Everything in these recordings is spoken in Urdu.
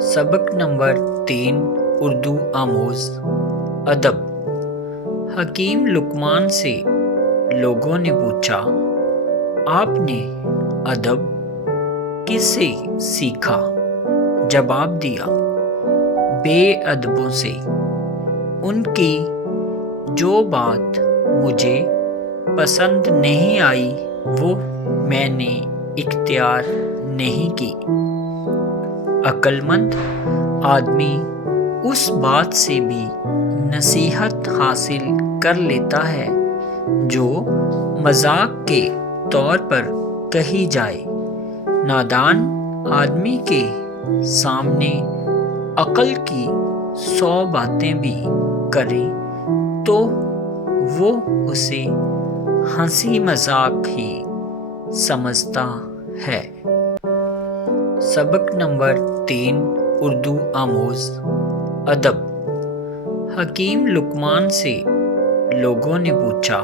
سبق نمبر 3 اردو آموز ادب۔ حکیم لقمان سے لوگوں نے پوچھا، آپ نے ادب کس سے سیکھا؟ جواب دیا، بے ادبوں سے۔ ان کی جو بات مجھے پسند نہیں آئی وہ میں نے اختیار نہیں کی۔ عقل مند آدمی اس بات سے بھی نصیحت حاصل کر لیتا ہے جو مذاق کے طور پر کہی جائے۔ نادان آدمی کے سامنے عقل کی 100 باتیں بھی کرے تو وہ اسے ہنسی مذاق ہی سمجھتا ہے۔ سبق نمبر 3 اردو آموز ادب۔ حکیم لقمان سے لوگوں نے پوچھا،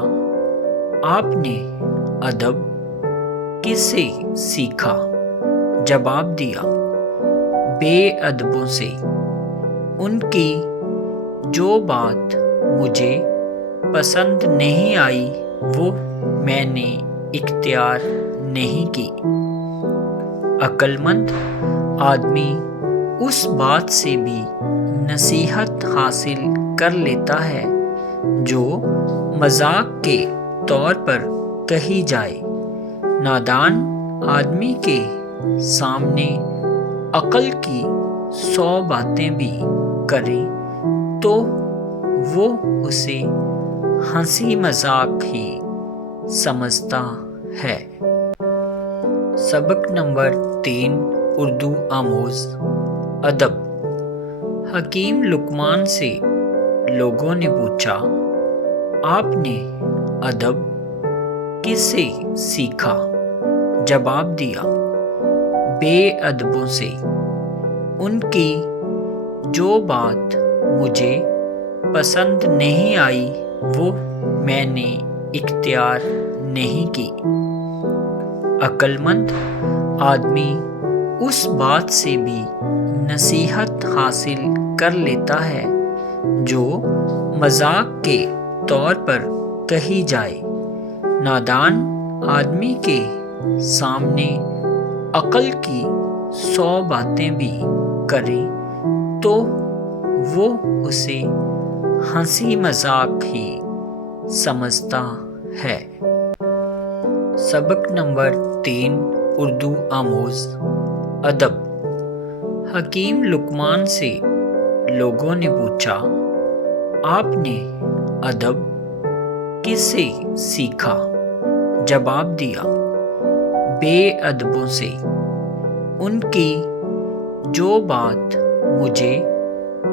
آپ نے ادب کس سے سیکھا؟ جواب دیا، بے ادبوں سے۔ ان کی جو بات مجھے پسند نہیں آئی وہ میں نے اختیار نہیں کی۔ عقل مند آدمی اس بات سے بھی نصیحت حاصل کر لیتا ہے جو مذاق کے طور پر کہی جائے۔ نادان آدمی کے سامنے عقل کی 100 باتیں بھی کرے تو وہ اسے ہنسی مذاق ہی سمجھتا ہے۔ سبق نمبر 3 اردو آموز ادب۔ حکیم لقمان سے لوگوں نے پوچھا، آپ نے ادب کس سے سیکھا؟ جواب دیا، بے ادبوں سے۔ ان کی جو بات مجھے پسند نہیں آئی وہ میں نے اختیار نہیں کی۔ عقل مند آدمی اس بات سے بھی نصیحت حاصل کر لیتا ہے جو مذاق کے طور پر کہی جائے۔ نادان آدمی کے سامنے عقل کی 100 باتیں بھی کرے تو وہ اسے ہنسی مذاق ہی سمجھتا ہے۔ سبق نمبر 3 اردو آموز ادب۔ حکیم لقمان سے لوگوں نے پوچھا، آپ نے ادب کس سے سیکھا؟ جواب دیا، بے ادبوں سے۔ ان کی جو بات مجھے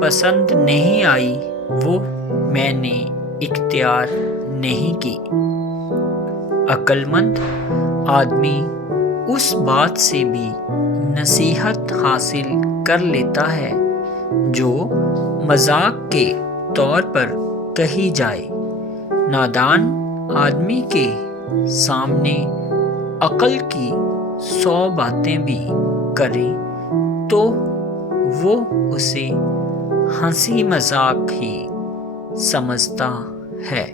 پسند نہیں آئی وہ میں نے اختیار نہیں کی۔ عقل مند آدمی اس بات سے بھی نصیحت حاصل کر لیتا ہے جو مذاق کے طور پر کہی جائے۔ نادان آدمی کے سامنے عقل کی 100 باتیں بھی کرے تو وہ اسے ہنسی مذاق ہی سمجھتا ہے۔